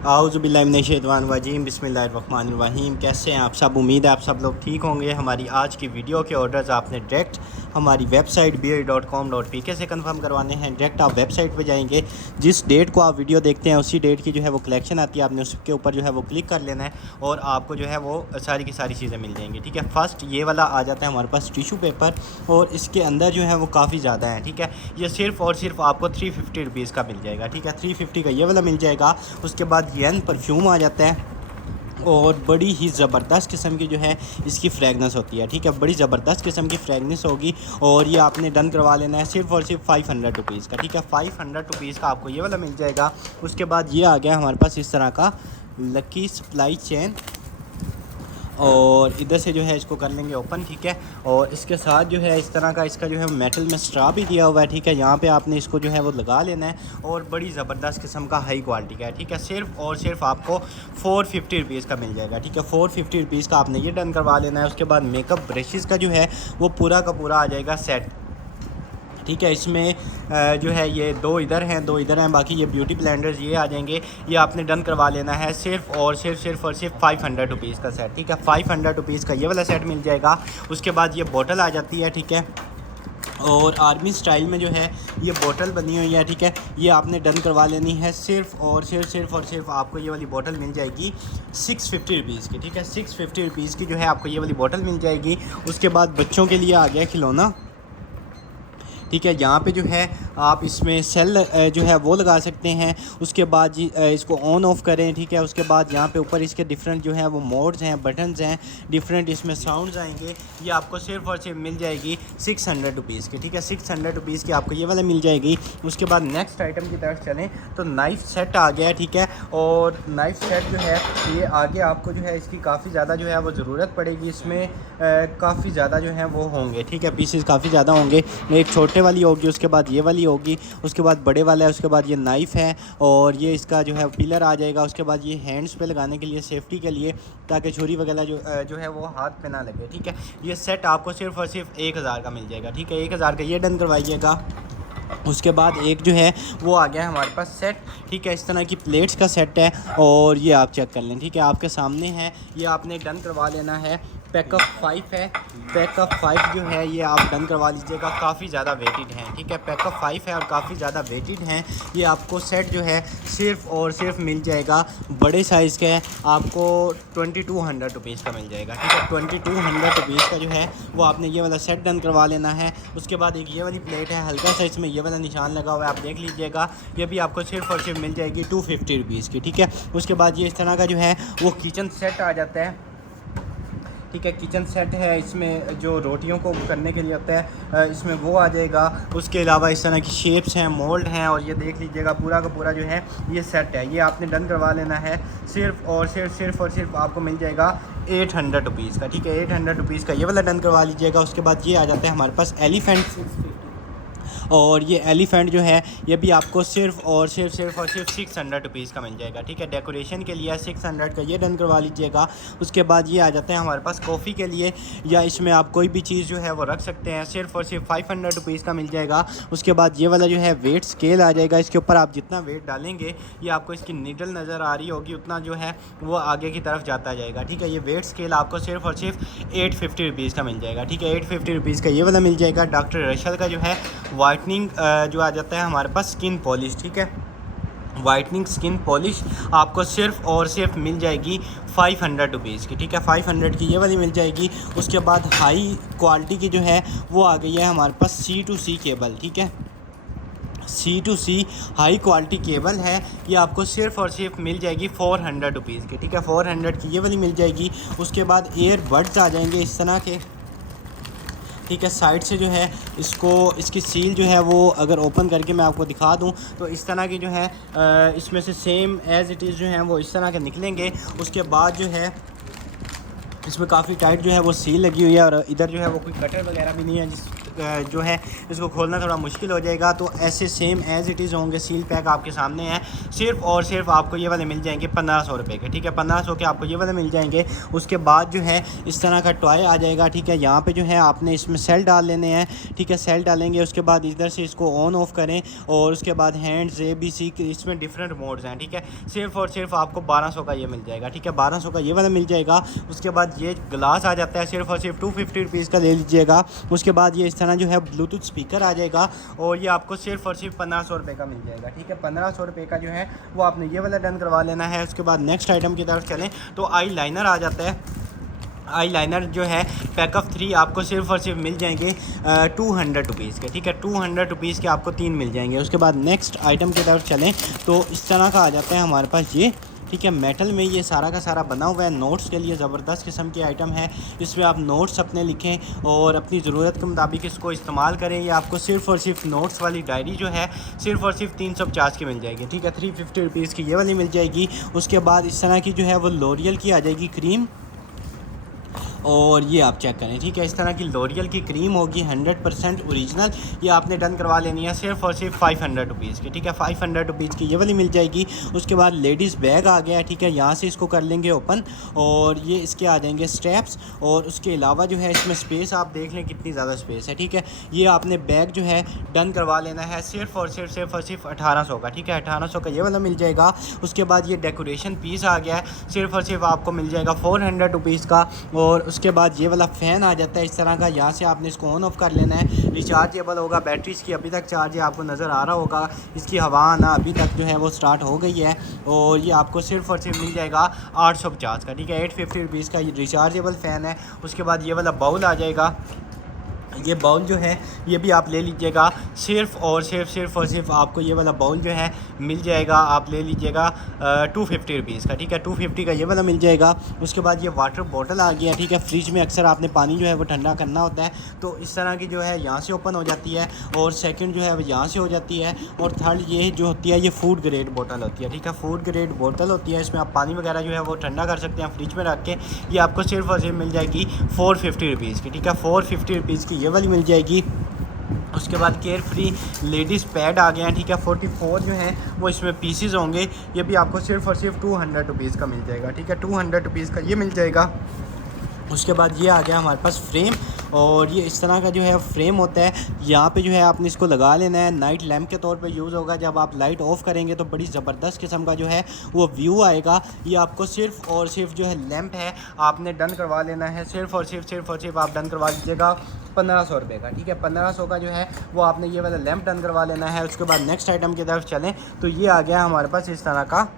आऊज़ुबिल्लाहिमिनश्शैतानिर्रजीम बिस्मिल्लाहिर्रहमानिर्रहीम। कैसे हैं आप सब? उम्मीद है आप सब लोग ठीक होंगे। हमारी आज की वीडियो के ऑर्डर्स आपने डायरेक्ट हमारी वेबसाइट beard.com.pk से कंफर्म करवाने हैं। डायरेक्ट आप वेबसाइट पे जाएंगे, जिस डेट को आप वीडियो देखते हैं उसी डेट की जो है वो कलेक्शन आती है, आपने उसके ऊपर जो है वो क्लिक कर लेना है और आपको जो है वो सारी की सारी चीज़ें मिल जाएंगी। ठीक है, फर्स्ट ये वाला आ जाता है हमारे पास टिशू पेपर और इसके अंदर जो है वो काफ़ी ज़्यादा है। ठीक है, ये सिर्फ़ और सिर्फ आपको 350 रुपीज़ का मिल जाएगा। ठीक है, 350 का ये वाला मिल जाएगा। उसके बाद येन परफ्यूम आ जाता है और बड़ी ही ज़बरदस्त किस्म की जो है इसकी फ्रेगनेंस होती है। ठीक है, बड़ी ज़बरदस्त किस्म की फ्रेगनेंस होगी और ये आपने डन करवा लेना है सिर्फ़ और सिर्फ 500 रुपीज़ का। ठीक है, 500 रुपीज़ का आपको ये वाला मिल जाएगा। उसके बाद ये आ गया हमारे पास इस तरह का लकी सप्लाई चेन और इधर से जो है इसको कर लेंगे ओपन। ठीक है, और इसके साथ जो है इस तरह का इसका जो है मेटल में स्ट्रा भी दिया हुआ है। ठीक है, यहाँ पे आपने इसको जो है वो लगा लेना है और बड़ी ज़बरदस्त किस्म का हाई क्वालिटी का है। ठीक है, सिर्फ और सिर्फ आपको 450 रुपीज़ का मिल जाएगा। ठीक है, 450 रुपीज़ का आपने ये डन करवा लेना है। उसके बाद मेकअप ब्रशेज़ का जो है वो पूरा का पूरा आ जाएगा सेट। ठीक है, इसमें जो है ये दो इधर हैं, बाकी ये ब्यूटी ब्लेंडर्स ये आ जाएंगे। ये आपने डन करवा लेना है सिर्फ़ और सिर्फ 500 रुपीज़ का सेट। ठीक है, 500 रुपीज़ का ये वाला सेट मिल जाएगा। उसके बाद ये बोतल आ जाती है। ठीक है, और आर्मी स्टाइल में जो है ये बोतल बनी हुई है। ठीक है, ये आपने डन करवा लेनी है सिर्फ़ और सिर्फ आपको ये वाली बोतल मिल जाएगी 650 रुपीज़ की। ठीक है, 650 रुपीज़ की जो है आपको ये वाली बोतल मिल जाएगी। उसके बाद बच्चों के लिए आ गया खिलौना। ठीक है, यहाँ पे जो है आप इसमें सेल जो है वो लगा सकते हैं। उसके बाद इसको ऑन ऑफ़ करें। ठीक है, उसके बाद यहाँ पे ऊपर इसके डिफरेंट जो है वो मोड्स हैं, बटन्स हैं, डिफरेंट इसमें साउंड्स आएंगे। ये आपको सिर्फ और सिर्फ मिल जाएगी 600 रुपीज़ की। ठीक है, 600 रुपीज़ की आपको ये वाला मिल जाएगी। उसके बाद नेक्स्ट आइटम की तरफ चलें तो नाइफ़ सेट आ गया है। ठीक है, और नाइफ़ सेट जो है ये आगे आपको जो है इसकी काफ़ी ज़्यादा जो है वो ज़रूरत पड़ेगी। इसमें काफ़ी ज़्यादा जो है वो होंगे। ठीक है, पीसेस काफ़ी ज़्यादा होंगे। एक छोटे वाली होगी, उसके बाद ये वाली होगी, उसके बाद बड़े वाला है, उसके बाद ये नाइफ़ है और ये इसका जो है पिलर आ जाएगा। उसके बाद ये हैंड्स पे लगाने के लिए, सेफ्टी के लिए, ताकि छुरी वगैरह जो है वो हाथ पे ना लगे। ठीक है, ये सेट आपको सिर्फ़ और सिर्फ 1000 का मिल जाएगा। ठीक है, 1000 का ये डन करवाइएगा। उसके बाद एक जो है वो आ गया है हमारे पास सेट। ठीक है, इस तरह की प्लेट्स का सेट है और ये आप चेक कर लें। ठीक है, आपके सामने है, ये आपने डन करवा लेना है। पैकअप 5 है, पैकअप 5 जो है ये आप डन करवा लीजिएगा। काफ़ी ज़्यादा वेटेड हैं। ठीक है, पैकअप 5 है और काफ़ी ज़्यादा वेटेड हैं। ये आपको सेट जो है सिर्फ़ और सिर्फ मिल जाएगा, बड़े साइज़ का है, आपको 2200 रुपीज़ का मिल जाएगा। ठीक है, 2200 रुपीज़ का जो है वो आपने ये वाला सेट डन करवा लेना है। उसके बाद एक ये वाली प्लेट है, हल्का सा इसमें ये वाला निशान लगा हुआ है, आप देख लीजिएगा। ये भी आपको सिर्फ़ और सिर्फ मिल जाएगी 250 रुपीज़ की। ठीक है, उसके बाद ये इस तरह का जो है वो किचन सेट आ जाता है। ठीक है, किचन सेट है, इसमें जो रोटियों को करने के लिए होता है इसमें वो आ जाएगा। उसके अलावा इस तरह की शेप्स हैं, मोल्ड हैं और ये देख लीजिएगा पूरा का पूरा जो है ये सेट है। ये आपने डन करवा लेना है सिर्फ़ और सिर्फ आपको मिल जाएगा 800 रुपीज़ का। ठीक है, 800 रुपीज़ का ये वाला डन करवा लीजिएगा। उसके बाद ये आ जाता है हमारे पास एलिफेंट और ये एलिफेंट जो है ये भी आपको सिर्फ़ और सिर्फ 600 रुपीज़ का मिल जाएगा। ठीक है, डेकोरेशन के लिए 600 का ये डन करवा लीजिएगा। उसके बाद ये आ जाते हैं हमारे पास कॉफ़ी के लिए, या इसमें आप कोई भी चीज़ जो है वो रख सकते हैं, सिर्फ़ और सिर्फ 500 रुपीज़ का मिल जाएगा। उसके बाद ये वाला जो है वेट स्केल आ जाएगा। इसके ऊपर आप जितना वेट डालेंगे ये आपको इसकी नीडल नज़र आ रही होगी, उतना जो है वो आगे की तरफ जाता जाएगा। ठीक है, ये वेट स्केल आपको सिर्फ़ और सिर्फ 850 रुपीज़ का मिल जाएगा। ठीक है, 850 रुपीज़ का ये वाला मिल जाएगा। डॉक्टर रशल का जो है वाइटनिंग जो आ जाता है हमारे पास स्किन पॉलिश। ठीक है, वाइटनिंग स्किन पॉलिश आपको सिर्फ़ और सिर्फ मिल जाएगी 500 रुपीज़ की। ठीक है, 500 की ये वाली मिल जाएगी। उसके बाद हाई क्वालिटी की जो है वो आ गई है हमारे पास C2C केबल। ठीक है, C2C हाई क्वालिटी केबल है, ये आपको सिर्फ़ और सिर्फ मिल जाएगी 400 रुपीज़ की। ठीक है, 400 की ये वाली मिल जाएगी। उसके बाद एयरबड्स आ जाएंगे इस तरह के। ठीक है, साइड से जो है इसकी सील जो है वो अगर ओपन करके मैं आपको दिखा दूं तो इस तरह की जो है इसमें से सेम एज़ इट इज़ जो है वो इस तरह के निकलेंगे। उसके बाद जो है इसमें काफ़ी टाइट जो है वो सील लगी हुई है और इधर जो है वो कोई कटर वगैरह भी नहीं है जो है इसको खोलना थोड़ा मुश्किल हो जाएगा। तो ऐसे सेम एज़ इट इज़ होंगे, सील पैक आपके सामने है। सिर्फ़ और सिर्फ आपको ये वाले मिल जाएंगे 1500 रुपये के, ठीक है। 1500 के आपको ये वाले मिल जाएंगे। उसके बाद जो है इस तरह का टॉय आ जाएगा, ठीक है। यहाँ पे जो है आपने इसमें सेल डाल लेने हैं, ठीक है। सेल डालेंगे, उसके बाद इधर से इसको ऑन ऑफ करें और उसके बाद हैंड्स ABC इसमें डिफरेंट मोड्स हैं, ठीक है। सिर्फ़ और सिर्फ आपको 1200 का ये मिल जाएगा, ठीक है। 1200 का ये वाला मिल जाएगा। उसके बाद ये ग्लास आ जाता है, सिर्फ़ और सिर्फ 250 रुपीज़ का ले लीजिएगा। उसके बाद ये इस तरह जो है ब्लूटूथ स्पीकर आ जाएगा और ये आपको सिर्फ़ और सिर्फ 1500 रुपये का मिल जाएगा, ठीक है। 1500 रुपये का जो है वो आपने ये वाला डन करवा लेना है। उसके बाद नेक्स्ट आइटम की तरफ चलें तो आई लाइनर आ जाता है। आई लाइनर जो है पैक ऑफ 3 आपको सिर्फ़ और सिर्फ मिल जाएंगे 200 रुपीज़ के, ठीक है। 200 रुपीज़ के आपको 3 मिल जाएंगे। उसके बाद नेक्स्ट आइटम की तरफ चलें तो इस तरह का आ जाता है हमारे पास ये, ठीक है। मेटल में ये सारा का सारा बना हुआ है। नोट्स के लिए ज़बरदस्त किस्म की आइटम है। इसमें आप नोट्स अपने लिखें और अपनी ज़रूरत के मुताबिक इसको इस्तेमाल करें। ये आपको सिर्फ़ और सिर्फ नोट्स वाली डायरी जो है सिर्फ़ और सिर्फ 350 की मिल जाएगी, ठीक है। 350 रुपीज़ की ये वाली मिल जाएगी। उसके बाद इस तरह की जो है वो लॉरियल की आ जाएगी क्रीम, और ये आप चेक करें, ठीक है। इस तरह की लॉरियल की क्रीम होगी 100% ओरिजिनल। ये आपने डन करवा लेनी है सिर्फ़ और सिर्फ 500 रुपीज़ की, ठीक है। 500 रुपीज़ की ये वाली मिल जाएगी। उसके बाद लेडीज़ बैग आ गया है, ठीक है। यहाँ से इसको कर लेंगे ओपन और ये इसके आ जाएंगे स्टेप्स। और उसके अलावा जो है इसमें स्पेस आप देख लें कितनी ज़्यादा स्पेस है, ठीक है। ये आपने बैग जो है डन करवा लेना है सिर्फ़ और सिर्फ 1800 का, ठीक है। 1800 का ये वाला मिल जाएगा। उसके बाद ये डेकोरेशन पीस आ गया है, सिर्फ़ और सिर्फ आपको मिल जाएगा 400 रुपीज़ का। और उसके बाद ये वाला फ़ैन आ जाता है इस तरह का। यहाँ से आपने इसको ऑन ऑफ कर लेना है। रिचार्जेबल होगा, बैटरी इसकी अभी तक चार्ज है, आपको नज़र आ रहा होगा। इसकी हवा आना अभी तक जो है वो स्टार्ट हो गई है। और ये आपको सिर्फ़ और सिर्फ मिल जाएगा 850 का, ठीक है। 850 रुपीज़ का ये रिचार्जेबल फ़ैन है। उसके बाद ये वाला बाउल आ जाएगा। ये बाउल जो है ये भी आप ले लीजिएगा। सिर्फ़ और सिर्फ आपको ये वाला बाउल जो है मिल जाएगा, आप ले लीजिएगा 250 रुपीज़ का, ठीक है। 250 का ये वाला मिल जाएगा। उसके बाद ये वाटर बॉटल आ गया, ठीक है। फ्रिज में अक्सर आपने पानी जो है वो ठंडा करना होता है, तो इस तरह की जो है यहाँ से ओपन हो जाती है और सेकंड जो है वो यहाँ से हो जाती है। और थर्ड ये जो होती है ये फ़ूड ग्रेड बोतल होती है, ठीक है। फ़ूड ग्रेड बोतल होती है, इसमें आप पानी वगैरह जो है वो ठंडा कर सकते हैं फ्रिज में रख के। ये आपको सिर्फ़ और सिर्फ मिल जाएगी 450 रुपीज़ की, ठीक है। 450 रुपीज़ की ये वाली मिल जाएगी। उसके बाद केयर फ्री लेडीज़ पैड आ गए हैं, ठीक है। 44 जो हैं वो इसमें पीसीज होंगे। ये भी आपको सिर्फ़ और सिर्फ 200 रुपीज़ का मिल जाएगा, ठीक है। 200 रुपीज़ का ये मिल जाएगा। उसके बाद ये आ गया हमारे पास फ्रेम, और ये इस तरह का जो है फ्रेम होता है। यहाँ पे जो है आपने इसको लगा लेना है, नाइट लैम्प के तौर पे यूज़ होगा। जब आप लाइट ऑफ़ करेंगे तो बड़ी ज़बरदस्त किस्म का जो है वो व्यू आएगा। ये आपको सिर्फ़ और सिर्फ जो है लैम्प है आपने डन करवा लेना है। सिर्फ़ और सिर्फ आप डन करवा लीजिएगा 1500 रुपये का, ठीक है। 1500 का जो है वो आपने ये वाला लैम्प डन करवा लेना है। उसके बाद नेक्स्ट आइटम की तरफ चलें तो ये आ गया हमारे पास इस तरह का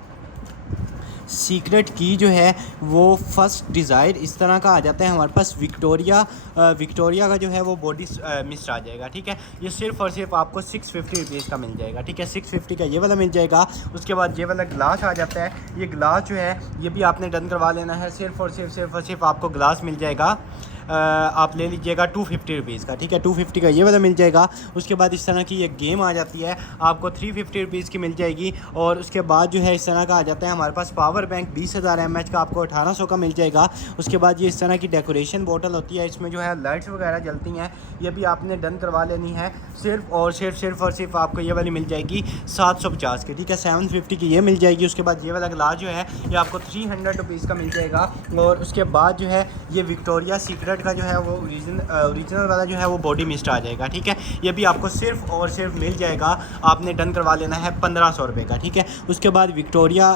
सीक्रेट की जो है वो फर्स्ट डिज़ायर इस तरह का आ जाता है हमारे पास। विक्टोरिया का जो है वो बॉडी मिस्ट आ जाएगा, ठीक है। ये सिर्फ़ और सिर्फ आपको 650 रुपीज़ का मिल जाएगा, ठीक है। 650 का ये वाला मिल जाएगा। उसके बाद ये वाला ग्लास आ जाता है। ये ग्लास जो है ये भी आपने डन करवा लेना है। सिर्फ़ और सिर्फ आपको ग्लास मिल जाएगा, आप ले लीजिएगा 250 रुपीज़ का, ठीक है। 250 का ये वाला मिल जाएगा। उसके बाद इस तरह की ये गेम आ जाती है, आपको 350 रुपीज़ की मिल जाएगी। और उसके बाद जो है इस तरह का आ जाता है हमारे पास पावर बैंक 20,000 mAh का, आपको 1800 का मिल जाएगा। उसके बाद ये इस तरह की डेकोरेशन बोतल होती है, इसमें जो है लाइट्स वगैरह जलती हैं। ये भी आपने डन करवा लेनी है। सिर्फ़ और सिर्फ आपको ये वाली मिल जाएगी 750 की, ठीक है। 750 की ये मिल जाएगी। उसके बाद ये वाला ग्लास जो है ये आपको 300 रुपीज़ का मिल जाएगा। और उसके बाद जो है ये विक्टोरिया सीक्रेट का जो है वो ओरिजिनल वाला जो है वो बॉडी मिस्ट आ जाएगा, ठीक है। ये भी आपको सिर्फ़ और सिर्फ मिल जाएगा, आपने डन करवा लेना है 1500 रुपये का, ठीक है। उसके बाद विक्टोरिया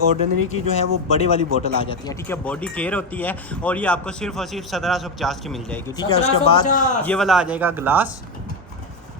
ऑर्डिनरी की जो है वो बड़े वाली बोतल आ जाती है, ठीक है। बॉडी केयर होती है और ये आपको सिर्फ़ और सिर्फ 1750 की मिल जाएगी, ठीक है। उसके बाद ये वाला आ जाएगा ग्लास,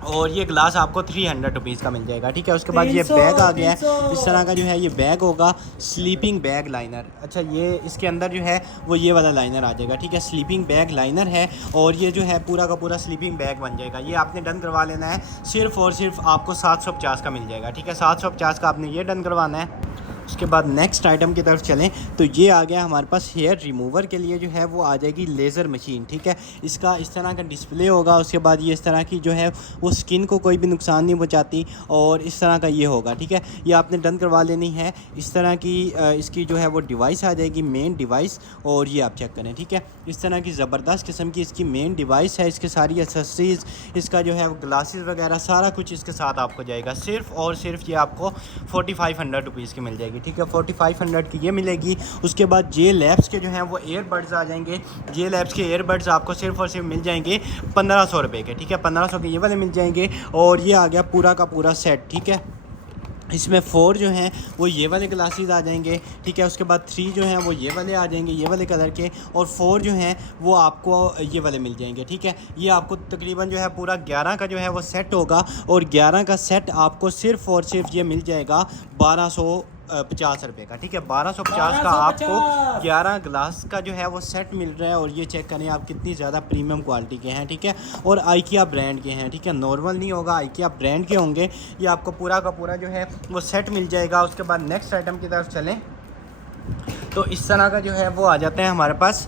और ये ग्लास आपको 300 रुपीज़ का मिल जाएगा, ठीक है। उसके बाद ये बैग आ गया है इस तरह का जो है ये बैग होगा स्लीपिंग बैग लाइनर। अच्छा, ये इसके अंदर जो है वो ये वाला लाइनर आ जाएगा, ठीक है। स्लीपिंग बैग लाइनर है और ये जो है पूरा का पूरा स्लीपिंग बैग बन जाएगा। ये आपने डन करवा लेना है। सिर्फ़ और सिर्फ आपको 750 का मिल जाएगा, ठीक है। 750 का आपने ये डन करवाना है। उसके बाद नेक्स्ट आइटम की तरफ चलें तो ये आ गया हमारे पास हेयर रिमूवर के लिए जो है वो आ जाएगी लेज़र मशीन। ठीक है, इसका इस तरह का डिस्प्ले होगा। उसके बाद ये इस तरह की जो है वो स्किन को कोई भी नुकसान नहीं पहुंचाती और इस तरह का ये होगा। ठीक है, ये आपने डन करवा लेनी है। इस तरह की इसकी जो है वो डिवाइस आ जाएगी, मेन डिवाइस, और ये आप चेक करें। ठीक है, इस तरह की ज़बरदस्त किस्म की इसकी मेन डिवाइस है। इसके सारी एक्सेसरीज़, इसका जो है वो ग्लासेस वगैरह सारा कुछ इसके साथ आपको जाएगा। सिर्फ़ और सिर्फ ये आपको 4500 रुपीज़ की मिल जाएगी। ठीक है, 4500 की ये मिलेगी। उसके बाद जे लैब्स के जो हैं वो एयरबड्स आ जाएंगे। जे लैब्स के एयरबड्स आपको सिर्फ़ और सिर्फ मिल जाएंगे 1500 रुपये के। ठीक है, 1500 के ये वाले मिल जाएंगे। और ये आ गया पूरा का पूरा सेट। ठीक है, इसमें 4 जो हैं वो ये वाले ग्लासेस आ जाएंगे। ठीक है, उसके बाद 3 जो हैं वो ये वाले आ जाएंगे, ये वाले कलर के, और 4 जो हैं वो आपको ये वाले मिल जाएंगे। ठीक है, ये आपको तकरीबन जो है पूरा 11 का जो है वो सेट होगा, और 11 का सेट आपको सिर्फ़ और सिर्फ ये मिल जाएगा 1250 रुपये का। ठीक है, 1250 का आपको 11 ग्लास का जो है वो सेट मिल रहा है। और ये चेक करें आप कितनी ज़्यादा प्रीमियम क्वालिटी के हैं। ठीक है, और आइकिया ब्रांड के हैं। ठीक है, नॉर्मल नहीं होगा, आइकिया ब्रांड के होंगे। ये आपको पूरा का पूरा जो है वो सेट मिल जाएगा। उसके बाद नेक्स्ट आइटम की तरफ चलें तो इस तरह का जो है वो आ जाता है हमारे पास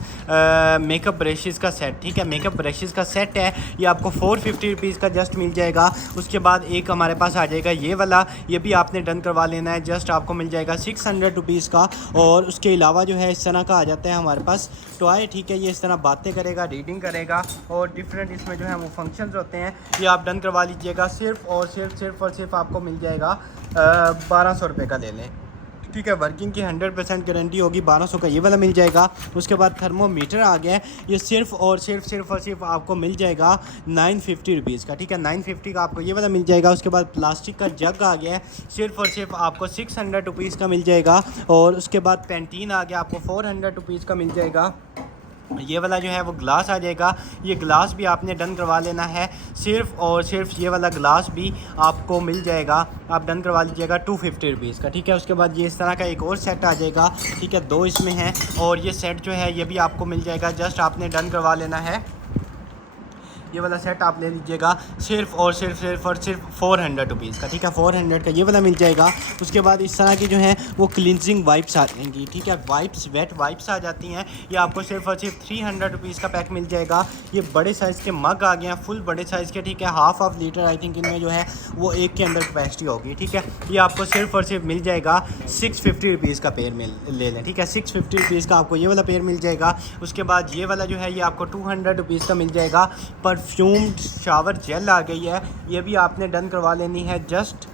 मेकअप ब्रशेज़ का सेट। ठीक है, मेकअप ब्रशेज़ का सेट है, ये आपको 450 रुपीज़ का जस्ट मिल जाएगा। उसके बाद एक हमारे पास आ जाएगा ये वाला, ये भी आपने डन करवा लेना है, जस्ट आपको मिल जाएगा 600 रुपीज़ का। और उसके अलावा जो है इस तरह का आ जाता है हमारे पास टॉय। ठीक है, ये इस तरह बातें करेगा, रीडिंग करेगा, और डिफरेंट इसमें जो है वो फंक्शंस होते हैं। ये आप डन करवा लीजिएगा। सिर्फ़ और सिर्फ आपको मिल जाएगा 1200 रुपये का ले लें। ठीक है, वर्किंग की 100% गारंटी होगी। 1200 का ये वाला मिल जाएगा। उसके बाद थर्मोमीटर आ गया है, ये सिर्फ़ और सिर्फ आपको मिल जाएगा 950 रुपीज़ का। ठीक है, 950 का आपको ये वाला मिल जाएगा। उसके बाद प्लास्टिक का जग आ गया है, सिर्फ़ और सिर्फ आपको 600 रुपीज़ का मिल जाएगा। और उसके बाद पेंटीन आ गया, आपको 400 रुपीज़ का मिल जाएगा। ये वाला जो है वो ग्लास आ जाएगा, ये ग्लास भी आपने डन करवा लेना है। सिर्फ़ और सिर्फ ये वाला ग्लास भी आपको मिल जाएगा, आप डन करवा लीजिएगा 250 रुपीज़ का। ठीक है, उसके बाद ये इस तरह का एक और सेट आ जाएगा। ठीक है, 2 इसमें हैं, और ये सेट जो है ये भी आपको मिल जाएगा, जस्ट आपने डन करवा लेना है। ये वाला सेट आप ले लीजिएगा सिर्फ़ और सिर्फ 400 रुपीज़ का। ठीक है, 400 का ये वाला मिल जाएगा। उसके बाद इस तरह की जो है वो क्लिनजिंग वाइप्स आ जाएंगी। ठीक है, वाइप्स, वेट वाइप्स आ जाती हैं, ये आपको सिर्फ़ और सिर्फ 300 रुपीज़ का पैक मिल जाएगा। ये बड़े साइज़ के मग आ गए हैं, फुल बड़े साइज़ के। ठीक है, हाफ लीटर आई थिंक इनमें जो है वो एक के अंदर कैपेसिटी होगी। ठीक है, ये आपको सिर्फ़ और सिर्फ मिल जाएगा 650 रुपीज़ का पेयर मिल ले लें। ठीक है, 650 रुपीज़ का आपको ये वाला पेयर मिल जाएगा। उसके बाद ये वाला जो है ये आपको 200 रुपीज़ का मिल जाएगा। परफ्यूम्ड शावर जेल आ गई है, ये भी आपने डन करवा लेनी है, जस्ट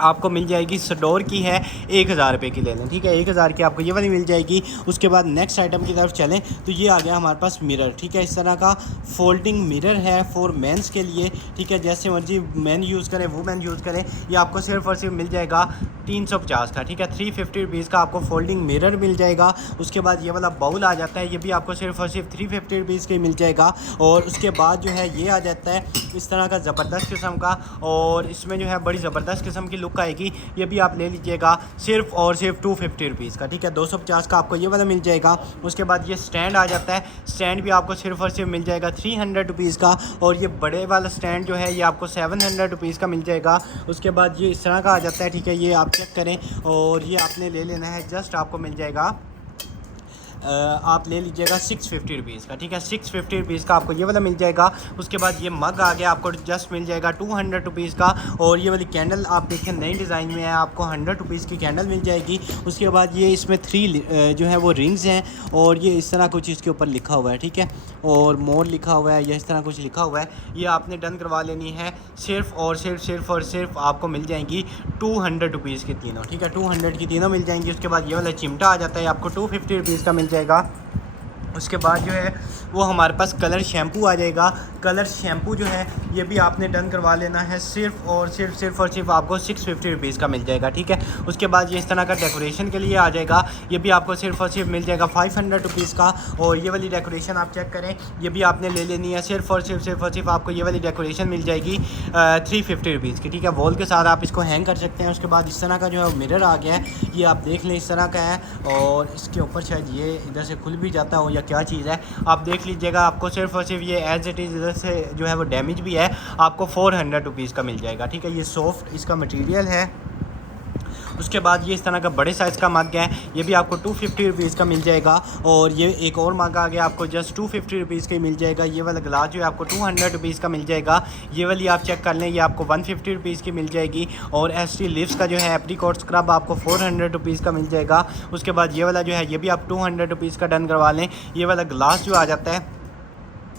आपको मिल जाएगी। सडोर की है, 1000 रुपये की ले लें। ठीक है, 1000 की आपको ये वाली मिल जाएगी। उसके बाद नेक्स्ट आइटम की तरफ चलें तो ये आ गया हमारे पास मिरर। ठीक है, इस तरह का फोल्डिंग मिरर है फॉर मेंस के लिए। ठीक है, जैसे मर्जी मैन यूज़ करें, वुमेन यूज़ करें, ये आपको सिर्फ़ और सिर्फ मिल जाएगा 350 का। ठीक है, 350 रुपीज़ का आपको फोल्डिंग मिरर मिल जाएगा। उसके बाद ये वाला बाउल आ जाता है, ये भी आपको सिर्फ़ और सिर्फ 350 रुपीज़ के मिल जाएगा। और उसके बाद जो है ये आ जाता है इस तरह का ज़बरदस्त किस्म का, और इसमें जो है बड़ी ज़बरदस्त किस्म की लुक आएगी। ये भी आप ले लीजिएगा सिर्फ़ और सिर्फ 250 रुपीज़ का। ठीक है, 250 का आपको ये वाला मिल जाएगा। उसके बाद ये स्टैंड आ जाता है, स्टैंड भी आपको सिर्फ़ और सिर्फ मिल जाएगा 300 रुपीज़ का। और ये बड़े वाला स्टैंड जो है ये आपको 700 रुपीज़ का मिल जाएगा। उसके बाद ये इस तरह का आ जाता है। ठीक है, ये आप चेक करें, और ये आपने ले लेना है, जस्ट आपको मिल जाएगा आप ले लीजिएगा 650 रुपीज़ का। ठीक है, 650 रुपीज़ का आपको ये वाला मिल जाएगा। उसके बाद ये मग आ गया, आपको जस्ट मिल जाएगा 200 रुपीज़ का। और ये वाली कैंडल आप देखिए नई डिज़ाइन में है, आपको 100 रुपीज़ की कैंडल मिल जाएगी। उसके बाद ये इसमें 3 जो है वो रिंग्स हैं, और ये इस तरह कुछ इसके ऊपर लिखा हुआ है। ठीक है, और मोर लिखा हुआ है, या इस तरह कुछ लिखा हुआ है, ये आपने डन करवा लेनी है। सिर्फ़ और सिर्फ आपको मिल जाएंगी 200 रुपीज़ की तीनों। ठीक है, 200 की तीनों मिल जाएंगी। उसके बाद ये वाला चिमटा आ जाता है, आपको 250 रुपीज़ का मिल जाएगा। उसके बाद जो है वो हमारे पास कलर शैम्पू आ जाएगा। कलर शैम्पू जो है ये भी आपने डन करवा लेना है, सिर्फ़ और सिर्फ आपको 650 रुपीज़ का मिल जाएगा। ठीक है, उसके बाद ये इस तरह का डेकोरेशन के लिए आ जाएगा, ये भी आपको सिर्फ़ और सिर्फ मिल जाएगा 500 रुपीज़ का। और ये वाली डेकोरेशन आप चेक करें, ये भी आपने ले लेनी है, सिर्फ़ और सिर्फ आपको ये वाली डेकोरेशन मिल जाएगी 350 रुपीज़ की। ठीक है, वॉल के साथ आप इसको हैंग कर सकते हैं। उसके बाद इस तरह का जो है मिरर आ गया है, ये आप देख लें इस तरह का है, और इसके ऊपर शायद ये इधर से खुल भी जाता हो या क्या चीज़ है, आप देख लीजिएगा। आपको सिर्फ़ और सिर्फ ये एज इट इज़ इधर से जो है वो डैमेज भी है, आपको 400 रुपीज़ का मिल जाएगा। ठीक है, ये सॉफ्ट इसका मटेरियल है। उसके बाद ये इस तरह का बड़े साइज़ का मग है, ये भी आपको 250 रुपीज़ का मिल जाएगा। और ये एक और मग आ गया आपको जस्ट 250 रुपीज़ का ही मिल जाएगा। ये वाला गिलास जो है आपको 200 रुपीज़ का मिल जाएगा। ये वाली आप चेक कर लें, ये आपको 150 रुपीज़ की मिल जाएगी। और एसटी लिव्स का जो है एप्रीकॉट स्क्रब आपको 400 रुपीज़ का मिल जाएगा। उसके बाद ये वाला जो है ये भी आप 200 रुपीज़ का डन करवा लें। ये वाला गिलास जो आ जाता है,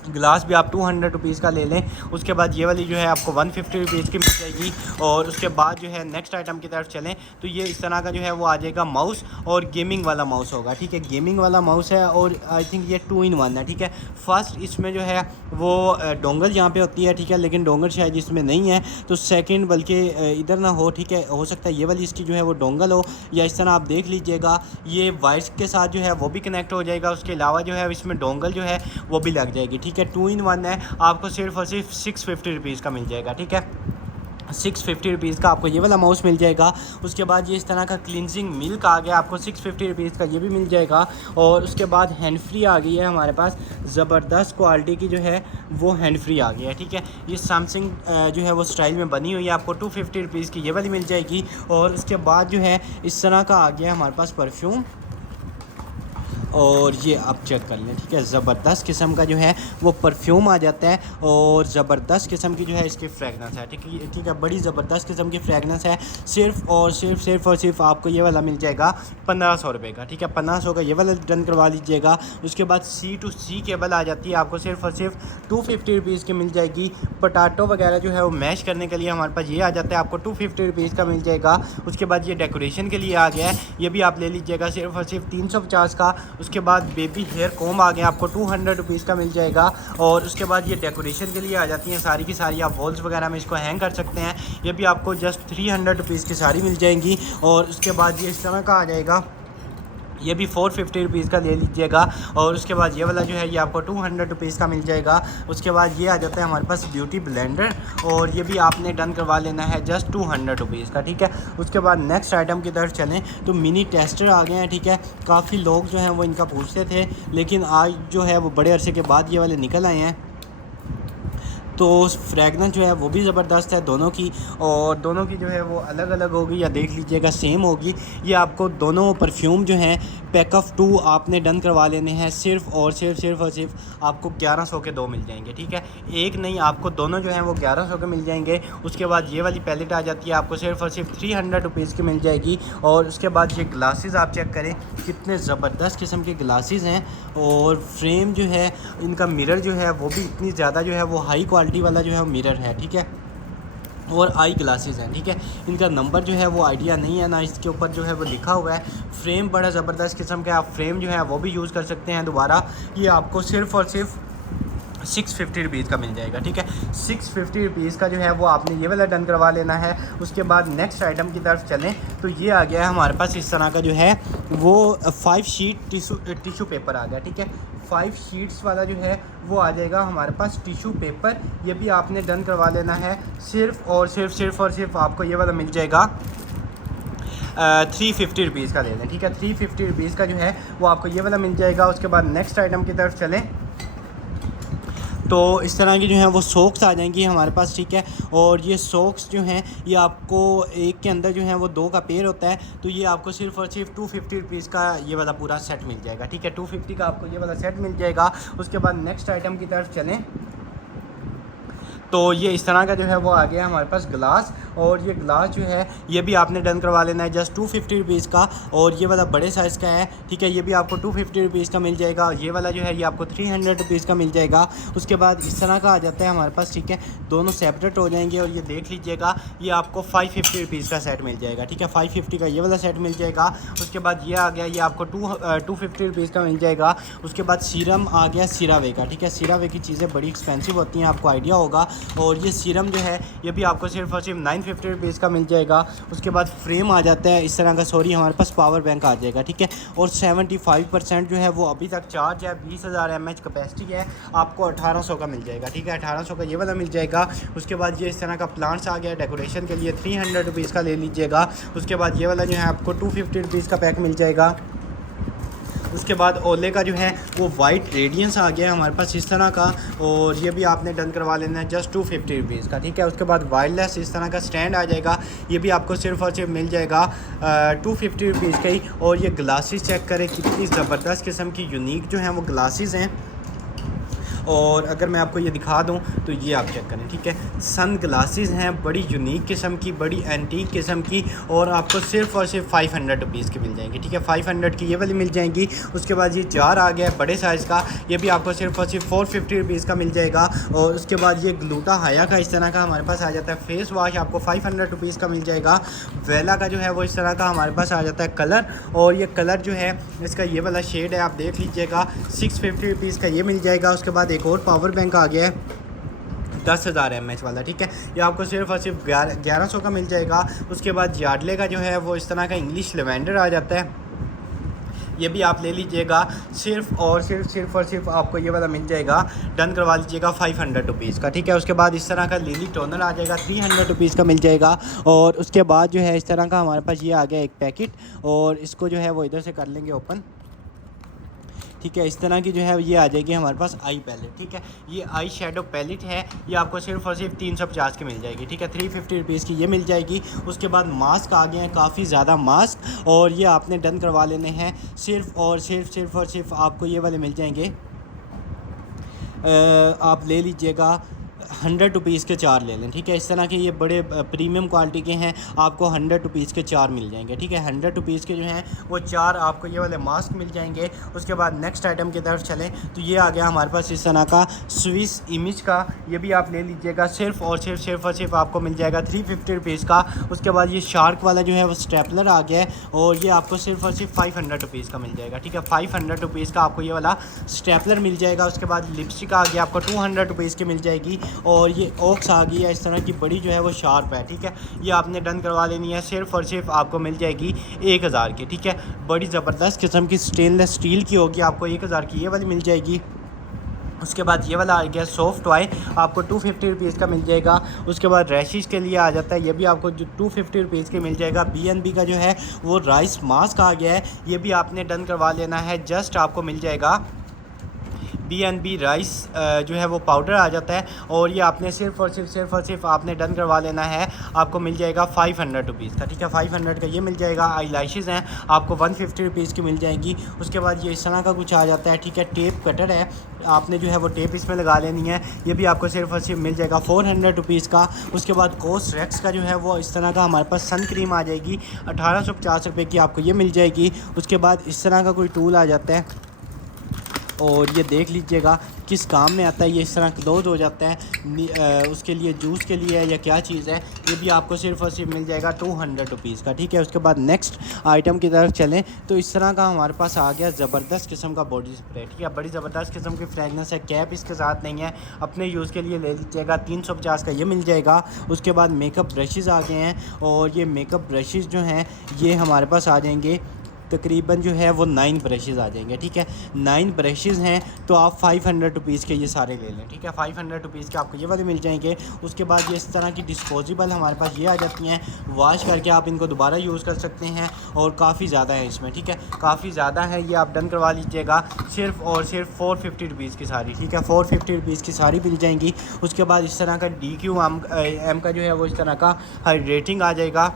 गिलास भी आप 200 रुपीज़ का ले लें। उसके बाद ये वाली जो है आपको 150 रुपीज़ की मिल जाएगी। और उसके बाद जो है नेक्स्ट आइटम की तरफ चलें तो ये इस तरह का जो है वो आ जाएगा माउस, और गेमिंग वाला माउस होगा, ठीक है। गेमिंग वाला माउस है और आई थिंक ये 2 in 1 है, ठीक है। फर्स्ट इसमें जो है वो डोंगल यहाँ पे होती है, ठीक है, लेकिन डोंगल शायद इसमें नहीं है, तो सेकंड बल्कि इधर ना हो, ठीक है। हो सकता है ये वाली इसकी जो है वो डोंगल हो, या इस तरह आप देख लीजिएगा। ये वायर्स के साथ जो है वो भी कनेक्ट हो जाएगा। उसके अलावा जो है इसमें डोंगल जो है वो भी लग जाएगी, ठीक है। 2 in 1 है, आपको सिर्फ और सिर्फ 650 रुपीज़ का मिल जाएगा, ठीक है। 650 रुपीज़ का आपको ये वाला माउस मिल जाएगा। उसके बाद ये इस तरह का क्लिनजिंग मिल्क आ गया, आपको 650 रुपीज़ का ये भी मिल जाएगा। और उसके बाद हैंड फ्री आ गई है हमारे पास, ज़बरदस्त क्वालिटी की जो है वो हैंड फ्री आ गई है, ठीक है। ये सैमसंग जो है वो स्टाइल में बनी हुई है, आपको 250 रुपीज़ की ये वाली मिल जाएगी। और उसके बाद जो है इस तरह का आ गया हमारे पास परफ्यूम, और ये आप चेक कर लें, ठीक है। ज़बरदस्त किस्म का जो है वो परफ्यूम आ जाता है, और ज़बरदस्त किस्म की जो है इसकी फ्रेगनेंस है, ठीक है। बड़ी ज़बरदस्त किस्म की फ्रेगनेंस है। सिर्फ आपको ये वाला मिल जाएगा 1500 रुपये का, ठीक है। 1500 का ये वाला डन करवा लीजिएगा। उसके बाद C2C केबल आ जाती है, आपको सिर्फ और सिर्फ 250 रुपीज़ की मिल जाएगी। पोटैटो वगैरह जो है वो मैश करने के लिए हमारे पास ये आ जाता है, आपको 250 रुपीज़ का मिल जाएगा। उसके बाद ये डेकोरेशन के लिए आ गया है, ये भी आप ले लीजिएगा सिर्फ और सिर्फ 350 का। उसके बाद बेबी हेयर कॉम आ गया, आपको 200 रुपीज़ का मिल जाएगा। और उसके बाद ये डेकोरेशन के लिए आ जाती हैं सारी की सारी, आप वॉल्स वगैरह में इसको हैंग कर सकते हैं। ये भी आपको जस्ट 300 रुपीज़ की सारी मिल जाएंगी। और उसके बाद ये इस तरह का आ जाएगा, ये भी 450 रुपीज़ का ले लीजिएगा। और उसके बाद ये वाला जो है ये आपको 200 रुपीज़ का मिल जाएगा। उसके बाद ये आ जाता है हमारे पास ब्यूटी ब्लेंडर, और ये भी आपने डन करवा लेना है जस्ट 200 रुपीज़ का, ठीक है। उसके बाद नेक्स्ट आइटम की तरफ चलें तो मिनी टेस्टर आ गए हैं, ठीक है। काफ़ी लोग जो हैं वो इनका पूछते थे, लेकिन आज जो है वो बड़े अरसे के बाद ये वाले निकल आए हैं। तो फ्रेगनेंस जो है वो भी ज़बरदस्त है दोनों की, और दोनों की जो है वो अलग अलग होगी, या देख लीजिएगा सेम होगी। ये आपको दोनों परफ्यूम जो हैं पैक ऑफ 2 आपने डन करवा लेने हैं, सिर्फ और सिर्फ आपको 1100 के 2 मिल जाएंगे, ठीक है। एक नहीं, आपको दोनों जो हैं वो 1100 के मिल जाएंगे। उसके बाद ये वाली पैलेट आ जाती है, आपको सिर्फ और सिर्फ 300 रुपीज़ की मिल जाएगी। और उसके बाद ये ग्लासेस आप चेक करें, कितने ज़बरदस्त किस्म के ग्लासेस हैं। और फ्रेम जो है इनका मिरर जो है वो भी इतनी ज़्यादा जो है वो हाई क्वालिटी वाला जो है वो मिरर है, ठीक है। और आई ग्लासेस हैं, ठीक है। इनका नंबर जो है वो आइडिया नहीं है ना, इसके ऊपर जो है वो लिखा हुआ है। फ्रेम बड़ा ज़बरदस्त किस्म का, आप फ्रेम जो है वो भी यूज़ कर सकते हैं दोबारा। ये आपको सिर्फ और सिर्फ 650 रुपीज़ का मिल जाएगा, ठीक है। 650 रुपीज़ का जो है वो आपने ये वाला डन करवा लेना है। उसके बाद नेक्स्ट आइटम की तरफ चलें तो ये आ गया है हमारे पास इस तरह का जो है वो 5 शीट टिशू पेपर आ गया, ठीक है। 5 शीट्स वाला जो है वो आ जाएगा हमारे पास टिशू पेपर, ये भी आपने डन करवा लेना है। सिर्फ आपको ये वाला मिल जाएगा 350 रुपीज़ का ले लें, ठीक है। 350 रुपीज़ का जो है वो आपको ये वाला मिल जाएगा। उसके बाद नेक्स्ट आइटम की तरफ चलें तो इस तरह की जो है वो सॉक्स आ जाएंगी हमारे पास, ठीक है। और ये सॉक्स जो हैं ये आपको एक के अंदर जो है वो 2 का पेयर होता है, तो ये आपको सिर्फ और सिर्फ 250 रुपीज़ का ये वाला पूरा सेट मिल जाएगा, ठीक है। 250 का आपको ये वाला सेट मिल जाएगा। उसके बाद नेक्स्ट आइटम की तरफ चलें तो ये इस तरह का जो है वो आ गया हमारे पास ग्लास, और ये ग्लास जो है ये भी आपने डन करवा लेना है जस्ट 250 रुपीज़ का। और ये वाला बड़े साइज़ का है, ठीक है, ये भी आपको 250 रुपीज़ का मिल जाएगा। ये वाला जो है ये आपको 300 रुपीज़ का मिल जाएगा। उसके बाद इस तरह का आ जाता है हमारे पास, ठीक है। दोनों सेपरेट हो जाएंगे, और ये देख लीजिएगा ये आपको 550 रुपीज़ का सेट मिल जाएगा, ठीक है। 550 का ये वाला सेट मिल जाएगा। उसके बाद ये आ गया, ये आपको 250 रुपीज़ का मिल जाएगा। उसके बाद सीरम आ गया सीरावे का, ठीक है। सीरावे की चीज़ें बड़ी एक्सपेंसिव होती हैं, आपको आइडिया होगा। और ये सीरम जो है ये भी आपको सिर्फ और सिर्फ 950 रुपीज़ का मिल जाएगा। उसके बाद फ्रेम आ जाता है इस तरह का, हमारे पास पावर बैंक आ जाएगा, ठीक है। और 75% जो है वो अभी तक चार्ज है, 20,000 mAh कैपेसिटी है, आपको 1800 का मिल जाएगा, ठीक है। 1800 का ये वाला मिल जाएगा। उसके बाद ये इस तरह का प्लांट्स आ गया डेकोरेशन के लिए, 300 रुपीज़ का ले लीजिएगा। उसके बाद ये वाला जो है आपको 250 रुपीज़ का पैक मिल जाएगा। उसके बाद ओले का जो है वो वाइट रेडियंस आ गया है हमारे पास इस तरह का, और ये भी आपने डन करवा लेना है जस्ट 250 रुपीज़ का, ठीक है। उसके बाद वायरलेस इस तरह का स्टैंड आ जाएगा, ये भी आपको सिर्फ और सिर्फ मिल जाएगा 250 रुपीज़ का ही। और ये ग्लासेस चेक करें कितनी ज़बरदस्त किस्म की यूनिक जो हैं वो ग्लासेस हैं। और अगर मैं आपको ये दिखा दूं तो ये आप चेक करें, ठीक है। सन ग्लासेस हैं, बड़ी यूनिक किस्म की, बड़ी एंटीक किस्म की, और आपको सिर्फ और सिर्फ 500 रुपीज़ की मिल जाएंगी, ठीक है। 500 की ये वाली मिल जाएंगी। उसके बाद ये जार आ गया है बड़े साइज़ का, ये भी आपको सिर्फ और सिर्फ 450 रुपीज़ का मिल जाएगा। और उसके बाद ये ग्लूटा हाया का इस तरह का हमारे पास आ जाता है फेस वॉश, आपको 500 रुपीज़ का मिल जाएगा। वेला का जो है वो इस तरह का हमारे पास आ जाता है कलर, और ये कलर जो है इसका ये वाला शेड है, आप देख लीजिएगा, 650 रुपीज़ का ये मिल जाएगा। उसके बाद एक और पावर बैंक आ गया है 10,000 mAh वाला, ठीक है। ये आपको सिर्फ और सिर्फ 1100 का मिल जाएगा। उसके बाद यार्डले का जो है वो इस तरह का इंग्लिश लेवेंडर आ जाता है, ये भी आप ले लीजिएगा। सिर्फ और सिर्फ आपको ये वाला मिल जाएगा, डन करवा लीजिएगा 500 रुपीज़ का, ठीक है। उसके बाद इस तरह का लिली टोनर आ जाएगा 300 रुपीज़ का मिल जाएगा। और उसके बाद जो है इस तरह का हमारे पास ये आ गया एक पैकेट, और इसको जो है वो इधर से कर लेंगे ओपन, ठीक है। इस तरह की जो है ये आ जाएगी हमारे पास आई पैलेट, ठीक है। ये आई शेडो पैलेट है, ये आपको सिर्फ और सिर्फ 350 की मिल जाएगी, ठीक है। 350 रुपीज़ की ये मिल जाएगी। उसके बाद मास्क आ गए हैं, काफ़ी ज़्यादा मास्क, और ये आपने डन करवा लेने हैं। सिर्फ और सिर्फ आपको ये वाले मिल जाएंगे, आप ले लीजिएगा 100 रुपीज़ के 4 ले लें, ठीक है। इस तरह के ये बड़े प्रीमियम क्वालिटी के हैं, आपको 100 रुपीज़ के 4 मिल जाएंगे, ठीक है। 100 रुपीज़ के जो हैं वो 4 आपको ये वाले मास्क मिल जाएंगे। उसके बाद नेक्स्ट आइटम की तरफ चलें तो ये आ गया हमारे पास इस तरह का स्विस इमेज का, ये भी आप ले लीजिएगा, सिर्फ और सिर्फ आपको मिल जाएगा 350 रुपीज़ का। उसके बाद ये शार्क वाला जो है वो स्टेपलर आ गया है, और ये आपको सिर्फ और सिर्फ 500 रुपीज़ का मिल जाएगा, ठीक है। 500 रुपीज़ का आपको ये वाला स्टेपलर मिल जाएगा। उसके बाद लिपस्टिक आ गया, आपको 200 रुपीज़ की मिल जाएगी। और ये ऑक्स आ गई है इस तरह की, बड़ी जो है वो शार्प है, ठीक है। ये आपने डन करवा लेनी है, सिर्फ और सिर्फ आपको मिल जाएगी 1000 की, ठीक है। बड़ी ज़बरदस्त किस्म की स्टेनलेस स्टील की होगी, आपको 1000 की ये वाली मिल जाएगी। उसके बाद ये वाला आ गया सॉफ्ट टॉय, आपको 250 रुपीज़ का मिल जाएगा। उसके बाद रैशिश के लिए आ जाता है, ये भी आपको जो 250 रुपीज़ के मिल जाएगा। B&B का जो है वो राइस मास्क आ गया है, ये भी आपने डन करवा लेना है, जस्ट आपको मिल जाएगा B&B राइस जो है वो पाउडर आ जाता है, और ये आपने सिर्फ और सिर्फ आपने डन करवा लेना है, आपको मिल जाएगा 500 रुपीज़ का, ठीक है। 500 का ये मिल जाएगा। आई लैशेज़ हैं, आपको 150 रुपीज़ की मिल जाएगी। उसके बाद ये इस तरह का कुछ आ जाता है, ठीक है। टेप कटर है, आपने जो है वो टेप इसमें लगा लेनी है, ये भी आपको सिर्फ और सिर्फ मिल जाएगा 400 रुपीज़ का। उसके बाद कोसरेक्स का जो है वो इस तरह का हमारे पास सन क्रीम आ जाएगी, 1850 रुपये की आपको ये मिल जाएगी। उसके बाद इस तरह का कोई टूल आ जाता है, और ये देख लीजिएगा किस काम में आता है, ये इस तरह क्लोज हो जाता है, उसके लिए जूस के लिए या क्या चीज़ है, ये भी आपको सिर्फ और सिर्फ मिल जाएगा 200 रुपीज़ का, ठीक है। उसके बाद नेक्स्ट आइटम की तरफ चलें तो इस तरह का हमारे पास आ गया ज़बरदस्त किस्म का बॉडी स्प्रे, ठीक है। बड़ी ज़बरदस्त किस्म की फ्रेगनेंस है, कैप इसके साथ नहीं है, अपने यूज़ के लिए ले लीजिएगा, 350 का ये मिल जाएगा। उसके बाद मेकअप ब्रशेज़ आ गए हैं, और ये मेकअप ब्रशेज़ जो हैं ये हमारे पास आ जाएंगे तकरीबन जो है वो 9 ब्रशेज़ आ जाएंगे, ठीक है। 9 ब्रशेज़ हैं तो आप 500 रुपीज़ के ये सारे ले लें, ठीक है। 500 रुपीज़ के आपको ये वाले मिल जाएंगे। उसके बाद ये इस तरह की डिस्पोजेबल हमारे पास ये आ जाती हैं, वॉश करके आप इनको दोबारा यूज़ कर सकते हैं, और काफ़ी ज़्यादा है इसमें, ठीक है। काफ़ी ज़्यादा है, ये आप डन करवा लीजिएगा, सिर्फ और सिर्फ 450 रुपीज़ की सारी, ठीक है। 450 रुपीज़ की सारी मिल जाएंगी। उसके बाद इस तरह का DQM का जो है वो इस तरह का हाइड्रेटिंग आ जाएगा,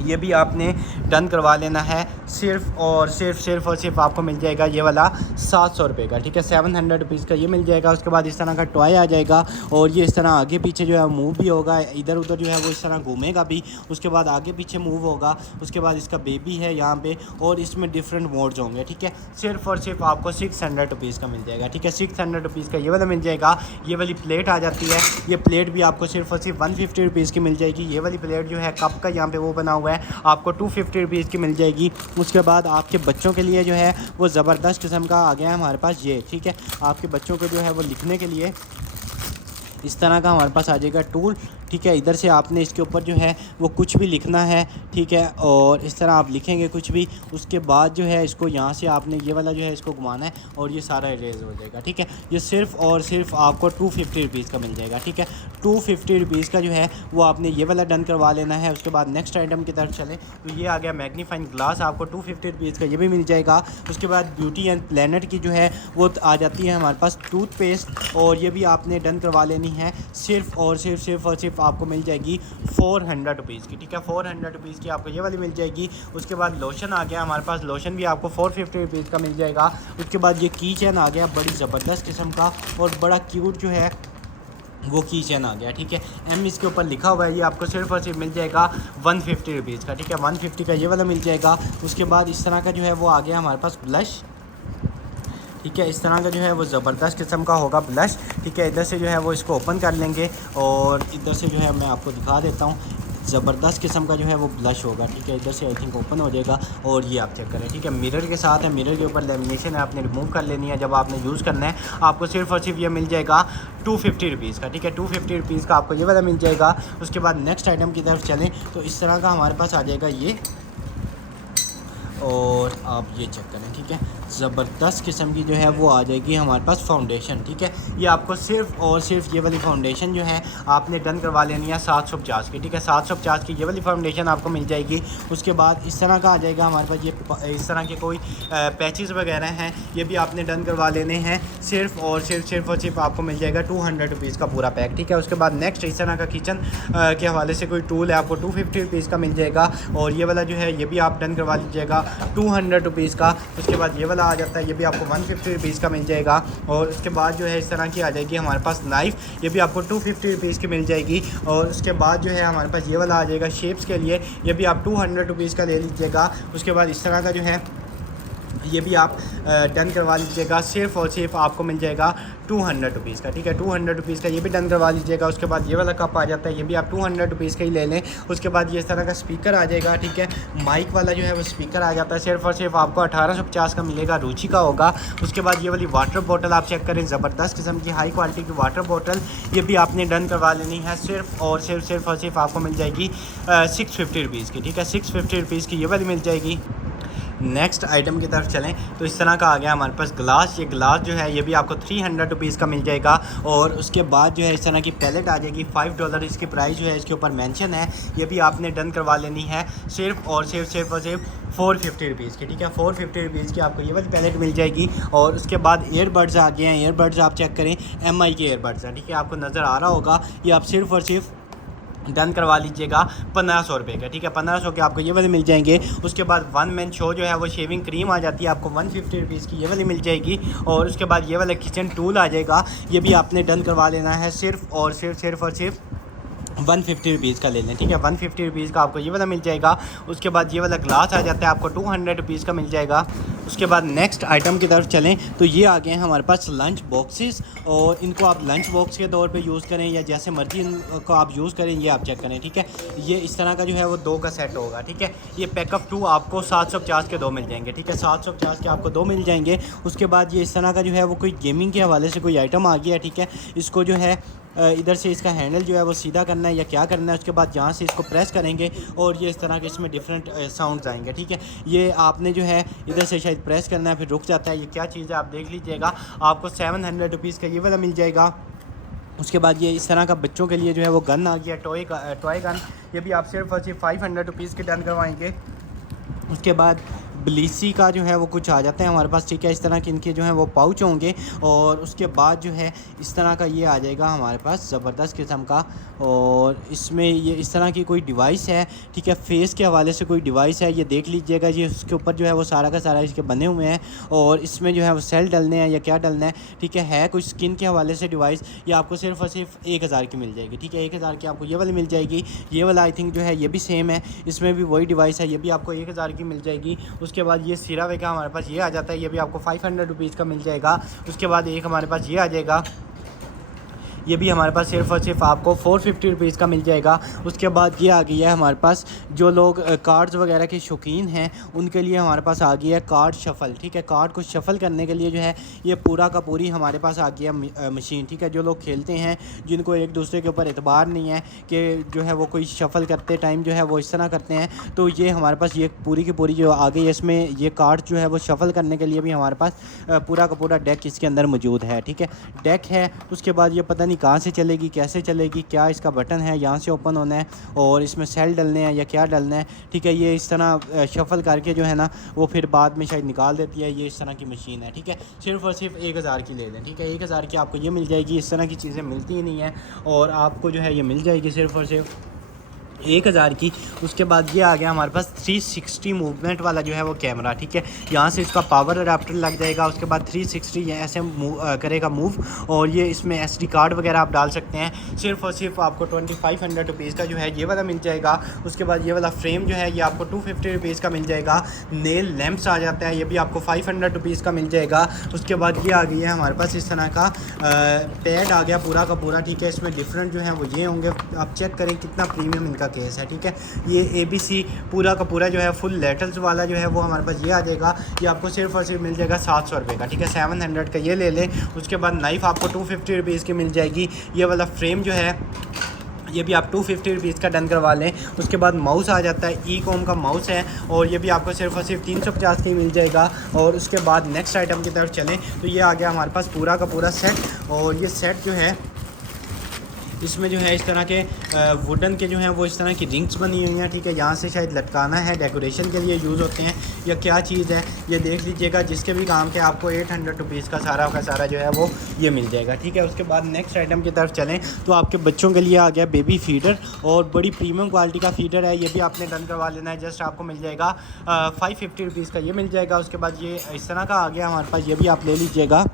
ये भी आपने डन करवा लेना है, सिर्फ और सिर्फ आपको मिल जाएगा ये वाला 700 रुपये का, ठीक है। 700 रुपीज़ का ये मिल जाएगा। उसके बाद इस तरह का टॉय आ जाएगा, और ये इस तरह आगे पीछे जो है मूव भी होगा, इधर उधर जो है वो इस तरह घूमेगा भी, उसके बाद आगे पीछे मूव होगा। उसके बाद इसका बेबी है यहाँ पे, और इसमें डिफरेंट मोड्स होंगे, ठीक है। सिर्फ और सिर्फ आपको 600 रुपीज़ का मिल जाएगा, ठीक है। 600 रुपीज़ का ये वाला मिल जाएगा। ये वाली प्लेट आ जाती है, ये प्लेट भी आपको सिर्फ और सिर्फ 150 रुपीज़ की मिल जाएगी। ये वाली प्लेट जो है कप का यहाँ पे वो बना हुआ है, आपको 250 रुपीज़ की मिल जाएगी। उसके बाद आपके बच्चों के लिए जो है वो ज़बरदस्त किस्म का आ गया है हमारे पास ये, ठीक है। आपके बच्चों को जो है वो लिखने के लिए इस तरह का हमारे पास आ जाएगा टूल, ठीक है। इधर से आपने इसके ऊपर जो है वो कुछ भी लिखना है, ठीक है, और इस तरह आप लिखेंगे कुछ भी। उसके बाद जो है इसको यहाँ से आपने ये वाला जो है इसको घुमाना है और ये सारा इरेज हो जाएगा, ठीक है। ये सिर्फ़ और सिर्फ आपको 250 रुपीज़ का मिल जाएगा, ठीक है। 250 रुपीज़ का जो है वो आपने ये वाला डन करवा लेना है। उसके बाद नेक्स्ट आइटम की तरफ चलें तो ये आ गया मैग्नीफाइंग ग्लास, आपको 250 रुपीज़ का ये भी मिल जाएगा। उसके बाद ब्यूटी एंड प्लेनेट की जो है वो आ जाती है हमारे पास टूथपेस्ट, और ये भी आपने डन करवा लेनी है। सिर्फ़ और सिर्फ आपको मिल जाएगी 400 रुपीज़ की, ठीक है। 400 रुपीज़ की आपको ये वाली मिल जाएगी। उसके बाद लोशन आ गया हमारे पास, लोशन भी आपको 450 रुपीज़ का मिल जाएगा। उसके बाद ये की चैन आ गया बड़ी ज़बरदस्त किस्म का और बड़ा क्यूट जो है वो की चैन आ गया, ठीक है। एम इसके ऊपर लिखा हुआ है। ये आपको सिर्फ और सिर्फ मिल जाएगा 150 रुपीज़ का, ठीक है। 150 का ये वाला मिल जाएगा। उसके बाद इस तरह का जो है वो आ गया हमारे पास ब्लश, ठीक है। इस तरह का जो है वो ज़बरदस्त किस्म का होगा ब्लश, ठीक है। इधर से जो है वो इसको ओपन कर लेंगे और इधर से जो है मैं आपको दिखा देता हूँ। ज़बरदस्त किस्म का जो है वो ब्लश होगा, ठीक है। इधर से आई थिंक ओपन हो जाएगा और ये आप चेक करें, ठीक है। मिरर के साथ है, मिरर के ऊपर लेमिनेशन है, आपने रिमूव कर लेनी है जब आपने यूज़ करना है। आपको सिर्फ और सिर्फ ये मिल जाएगा 250 रुपीज़ का, ठीक है। 250 रुपीज़ का आपको ये वाला मिल जाएगा। उसके बाद नेक्स्ट आइटम की तरफ चलें तो इस तरह का हमारे पास आ जाएगा ये, और आप ये चेक करें, ठीक है। ज़बरदस्त किस्म की जो है वो आ जाएगी हमारे पास फाउंडेशन, ठीक है। ये आपको सिर्फ़ और सिर्फ ये वाली फाउंडेशन जो है आपने डन करवा लेनी है 750 की, ठीक है। 750 की ये वाली फाउंडेशन आपको मिल जाएगी। उसके बाद इस तरह का आ जाएगा हमारे पास ये इस तरह के कोई पैचेस वगैरह हैं, ये भी आपने डन करवा लेने हैं। सिर्फ़ और सिर्फ आपको मिल जाएगा 200 रुपीज़ का पूरा पैक, ठीक है। उसके बाद नेक्स्ट इस तरह का किचन के हवाले से कोई टूल है, आपको 250 रुपीज़ का मिल जाएगा। और ये वाला जो है ये भी आप डन करवा लीजिएगा 200 रुपीज़ का। उसके बाद ये वाला आ जाता है, ये भी आपको 150 रुपीज़ का मिल जाएगा। और उसके बाद जो है इस तरह की आ जाएगी हमारे पास नाइफ़, ये भी आपको 250 रुपीज़ की मिल जाएगी। और उसके बाद जो है हमारे पास ये वाला आ जाएगा शेप्स के लिए, ये भी आप 200 रुपीज़ का ले लीजिएगा। उसके बाद इस तरह का जो है ये भी आप डन करवा लीजिएगा। सिर्फ़ और सिर्फ आपको मिल जाएगा 200 रुपीज़ का, ठीक है। 200 रुपीज़ का ये भी डन करवा लीजिएगा। उसके बाद ये वाला कप आ जाता है, ये भी आप 200 रुपीज़ का ही ले लें। उसके बाद ये इस तरह का स्पीकर आ जाएगा, ठीक है। माइक वाला जो है वो स्पीकर आ जाता है, सिर्फ़ और सिर्फ आपको 1850 का मिलेगा, रुचि का होगा। उसके बाद ये वाली वाटर बोतल आप चेक करें, ज़बरदस्त किस्म की हाई क्वालिटी की वाटर बोतल, ये भी आपने डन करवा लेनी है। सिर्फ़ और सिर्फ आपको मिल जाएगी 650 रुपीज़ की, ठीक है। 650 रुपीज़ की ये वाली मिल जाएगी। नेक्स्ट आइटम की तरफ चलें तो इस तरह का आ गया हमारे पास ग्लास, ये ग्लास जो है ये भी आपको 300 रुपीज़ का मिल जाएगा। और उसके बाद जो है इस तरह की पैलेट आ जाएगी, $5 इसकी प्राइस जो है इसके ऊपर मेंशन है, ये भी आपने डन करवा लेनी है। सिर्फ़ और सिर्फ 450 रुपीज़ की, ठीक है। 450 रुपीज़ की आपको ये वाली पैलेट मिल जाएगी। और उसके बाद ईयरबड्स आ गए हैं, ईयरबड्स आप चेक करें, MI के ईयरबड्स हैं, ठीक है। आपको नज़र आ रहा होगा, ये आप सिर्फ़ और सिर्फ डन करवा लीजिएगा 1500 रुपये का, ठीक है। 1500 के आपको ये वाले मिल जाएंगे। उसके बाद वन मैन शो जो है वो शेविंग क्रीम आ जाती है, आपको 150 रुपीज़ की ये वाली मिल जाएगी। और उसके बाद ये वाला किचन टूल आ जाएगा, ये भी आपने डन करवा लेना है। सिर्फ़ और सिर्फ 150 रुपीज़ का ले लें, ठीक है। 150 रुपीज़ का आपको ये वाला मिल जाएगा। उसके बाद ये वाला ग्लास आ जाता है, आपको 200 रुपीज़ का मिल जाएगा। उसके बाद नेक्स्ट आइटम की तरफ चलें तो ये आ गए हैं हमारे पास लंच बॉक्सेस, और इनको आप लंच बॉक्स के तौर पे यूज़ करें या जैसे मर्जी इनको आप यूज़ करें, ये आप चेक करें, ठीक है। ये इस तरह का जो है वो 2 का सेट होगा, ठीक है। ये पैकअप 2 आपको 750 के 2 मिल जाएंगे, ठीक है। 750 के आपको 2 मिल जाएंगे। उसके बाद ये इस तरह का जो है वो कोई गेमिंग के हवाले से कोई आइटम आ गया है, ठीक है। इसको जो है इधर से इसका हैंडल जो है वो सीधा करना है या क्या करना है। उसके बाद यहाँ से इसको प्रेस करेंगे और ये इस तरह के इसमें डिफरेंट साउंड्स आएंगे, ठीक है। ये आपने जो है इधर से शायद प्रेस करना है, फिर रुक जाता है। ये क्या चीज़ है आप देख लीजिएगा, आपको 700 रुपीज़ का ये वाला मिल जाएगा। उसके बाद ये इस तरह का बच्चों के लिए जो है वो गन आ गया, टॉय गन, ये भी आप सिर्फ और सिर्फ 500 रुपीज़ के डन करवाएंगे। उसके बाद ब्लीसी का जो है वो कुछ आ जाता है हमारे पास, ठीक है। इस तरह के इनके जो है वो पाउच होंगे। और उसके बाद जो है इस तरह का ये आ जाएगा हमारे पास ज़बरदस्त किस्म का, और इसमें ये इस तरह की कोई डिवाइस है, ठीक है। फेस के हवाले से कोई डिवाइस है, ये देख लीजिएगा। ये उसके ऊपर जो है वो सारा का सारा इसके बने हुए हैं, और इसमें जो है वो सेल डलने हैं या क्या डलना है, ठीक है कुछ स्किन के हवाले से डिवाइस। ये आपको सिर्फ और सिर्फ 1000 की मिल जाएगी, ठीक है। 1000 की आपको ये वाली मिल जाएगी। ये वाला आई थिंक जो है ये भी सेम है, इसमें भी वही डिवाइस है, ये भी आपको 1000 की मिल जाएगी। उसके बाद ये सिरावे का हमारे पास ये आ जाता है, ये भी आपको 500 रुपीज़ का मिल जाएगा। उसके बाद एक हमारे पास ये आ जाएगा, ये भी हमारे पास सिर्फ और सिर्फ आपको 450 रुपीज़ का मिल जाएगा। उसके बाद ये आ गई है हमारे पास, जो लोग कार्ड्स वगैरह के शौकीन हैं उनके लिए हमारे पास आ गई है कार्ड शफल। ठीक है, कार्ड को शफल करने के लिए जो है ये पूरा का पूरी हमारे पास आ गई है मशीन। ठीक है, जो लोग खेलते हैं, जिनको एक दूसरे के ऊपर एतबार नहीं है कि जो है वो कोई शफल करते टाइम जो है वो इस तरह करते हैं, तो ये हमारे पास ये पूरी की पूरी जो आ गई है, इसमें ये कार्ड जो है वो शफल करने के लिए भी हमारे पास पूरा का पूरा डेक इसके अंदर मौजूद है। ठीक है, डेक है। उसके बाद ये पता नहीं कहाँ से चलेगी, कैसे चलेगी, क्या इसका बटन है, यहाँ से ओपन होना है और इसमें सेल डलने हैं या क्या डलना है। ठीक है, ये इस तरह शफल करके जो है ना वो फिर बाद में शायद निकाल देती है। ये इस तरह की मशीन है। ठीक है, सिर्फ और सिर्फ 1000 की ले लें। ठीक है, 1000 की आपको ये मिल जाएगी। इस तरह की चीज़ें मिलती ही नहीं है और आपको जो है ये मिल जाएगी सिर्फ और सिर्फ 1000 की। उसके बाद ये आ गया हमारे पास 360 मूवमेंट वाला जो है वो कैमरा। ठीक है, यहाँ से इसका पावर अडाप्टर लग जाएगा। उसके बाद 360 ये ऐसे करेगा मूव, और ये इसमें SD कार्ड वगैरह आप डाल सकते हैं। सिर्फ और सिर्फ आपको 2500 रुपीज़ का जो है ये वाला मिल जाएगा। उसके बाद ये वाला फ्रेम जो है ये आपको 250 रुपीज़ का मिल जाएगा। नेल लैंप्स आ जाता है, ये भी आपको 500 रुपीज़ का मिल जाएगा। उसके बाद ये आ गई है हमारे पास इस तरह का पैड आ गया पूरा का पूरा। ठीक है, इसमें डिफरेंट जो है वो ये होंगे, आप चेक करें कितना प्रीमियम इनका केस है। ठीक है, ये ABC पूरा का पूरा जो है फुल लेटल्स वाला जो है वो हमारे पास ये आ जाएगा। ये आपको सिर्फ और सिर्फ मिल जाएगा 700 रुपये का। ठीक है, 700 का ये ले लें। उसके बाद नाइफ़ आपको 250 रुपीज़ की मिल जाएगी। ये वाला फ्रेम जो है ये भी आप 250 रुपीज़ का डन करवा लें। उसके बाद माउस आ जाता है, ईकॉम का माउस है, और ये भी आपको सिर्फ और सिर्फ 350 का ही मिल जाएगा। और उसके बाद नेक्स्ट आइटम की तरफ चलें तो ये आ गया हमारे पास पूरा का पूरा सेट। और ये सेट जो है इसमें जो है इस तरह के वुडन के जो हैं वो इस तरह की रिंग्स बनी हुई हैं। ठीक है, यहाँ से शायद लटकाना है, डेकोरेशन के लिए यूज़ होते हैं या क्या चीज़ है ये देख लीजिएगा। जिसके भी काम के आपको 800 रुपीज़ का सारा जो है वो ये मिल जाएगा। ठीक है, उसके बाद नेक्स्ट आइटम की तरफ चलें तो आपके बच्चों के लिए आ गया बेबी फीडर, और बड़ी प्रीमियम क्वालिटी का फीडर है। ये भी आपने डन करवा लेना है। जस्ट आपको मिल जाएगा 550 रुपीज़ का ये मिल जाएगा। उसके बाद ये इस तरह का आ गया हमारे पास, ये भी आप ले लीजिएगा।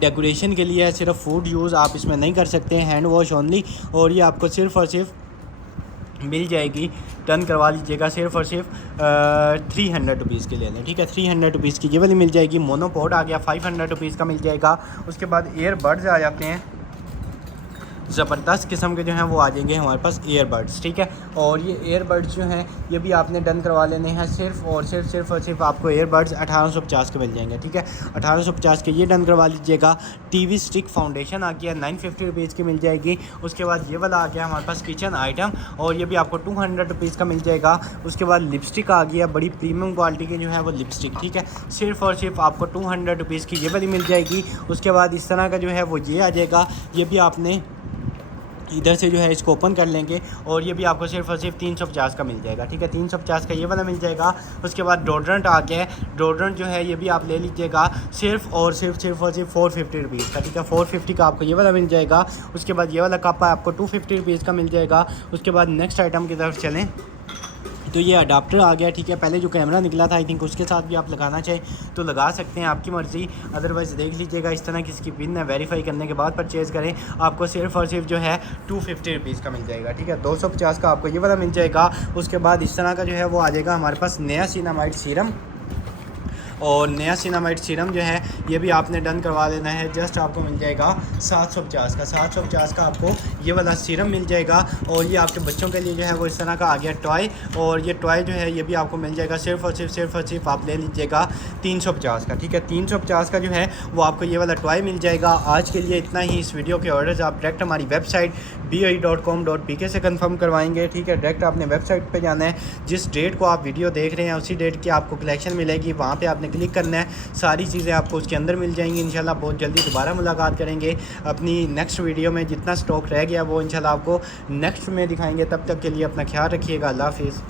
डेकोरेशन के लिए सिर्फ फूड यूज़ आप इसमें नहीं कर सकते हैं, हैंड वॉश ओनली। और ये आपको सिर्फ और सिर्फ मिल जाएगी, डन करवा लीजिएगा, सिर्फ और सिर्फ 300 रुपीज़ के ले लें। ठीक है, 300 रुपीज़ की ये वाली मिल जाएगी। मोनोपोड आ गया, 500 रुपीज़ का मिल जाएगा। उसके बाद ईयरबड्स आ जाते हैं, ज़बरदस्त किस्म के जो हैं वो आ जाएंगे हमारे पास ईयरबड्स। ठीक है, और ये ईयरबड्स जो हैं ये भी आपने डन करवा लेने हैं। सिर्फ और सिर्फ आपको ईयरबड्स 1850 के मिल जाएंगे। ठीक है, 1850 के ये डन करवा लीजिएगा। TV स्टिक फाउंडेशन आ गया, 950 रुपीज़ की मिल जाएगी। उसके बाद ये वाला आ गया हमारे पास किचन आइटम, और ये भी आपको 200 रुपीज़ का मिल जाएगा। उसके बाद लिपस्टिक आ गया, बड़ी प्रीमियम क्वालिटी की जो है वो लिपस्टिक। ठीक है, सिर्फ और सिर्फ आपको 200 रुपीज़ की ये वाली मिल जाएगी। उसके बाद इस तरह का जो है वो ये आ जाएगा। ये भी आपने इधर से जो है इसको ओपन कर लेंगे, और ये भी आपको सिर्फ और सिर्फ 350 का मिल जाएगा। ठीक है, 350 का ये वाला मिल जाएगा। उसके बाद डोड्रेंट आ गया है, डोड्रेंट जो है ये भी आप ले लीजिएगा सिर्फ और सिर्फ 450 रुपीज़ का। ठीक है, 450 का आपको ये वाला मिल जाएगा। उसके बाद ये वाला कप आपको 250 रुपीज़ का मिल जाएगा। उसके बाद नेक्स्ट आइटम की तरफ चलें तो ये अडाप्टर आ गया। ठीक है, पहले जो कैमरा निकला था आई थिंक उसके साथ भी आप लगाना चाहें तो लगा सकते हैं, आपकी मर्ज़ी। अदरवाइज़ देख लीजिएगा इस तरह की इसकी पिन है, वेरीफाई करने के बाद परचेज़ करें। आपको सिर्फ और सिर्फ जो है 250 रुपीज़ का मिल जाएगा। ठीक है, 250 का आपको ये वाला मिल जाएगा। उसके बाद इस तरह का जो है वो आ जाएगा हमारे पास नया सिनामाइड सीरम, और नया सिनामाइड सीरम जो है ये भी आपने डन करवा लेना है। जस्ट आपको मिल जाएगा 750 का। 750 का आपको ये वाला सीरम मिल जाएगा। और ये आपके बच्चों के लिए जो है वो इस तरह का आ गया टॉय, और ये टॉय जो है ये भी आपको मिल जाएगा सिर्फ और सिर्फ आप ले लीजिएगा 350 का। ठीक है, 350 का जो है वो आपको ये वाला टॉय मिल जाएगा। आज के लिए इतना ही। इस वीडियो के ऑर्डर्स आप डायरेक्ट हमारी वेबसाइट BOE.com.pk से कंफर्म करवाएंगे। ठीक है, डायरेक्ट आपने वेबसाइट पे जाना है, जिस डेट को आप वीडियो देख रहे हैं उसी डेट की आपको कलेक्शन मिलेगी, वहाँ पे आपने क्लिक करना है, सारी चीज़ें आपको उसके अंदर मिल जाएंगी। इंशाल्लाह बहुत जल्दी दोबारा मुलाकात करेंगे अपनी नेक्स्ट वीडियो में। जितना स्टॉक रह गया वो इंशाल्लाह आपको नेक्स्ट में दिखाएंगे। तब तक के लिए अपना ख्याल रखिएगा। अल्लाह हाफिज़।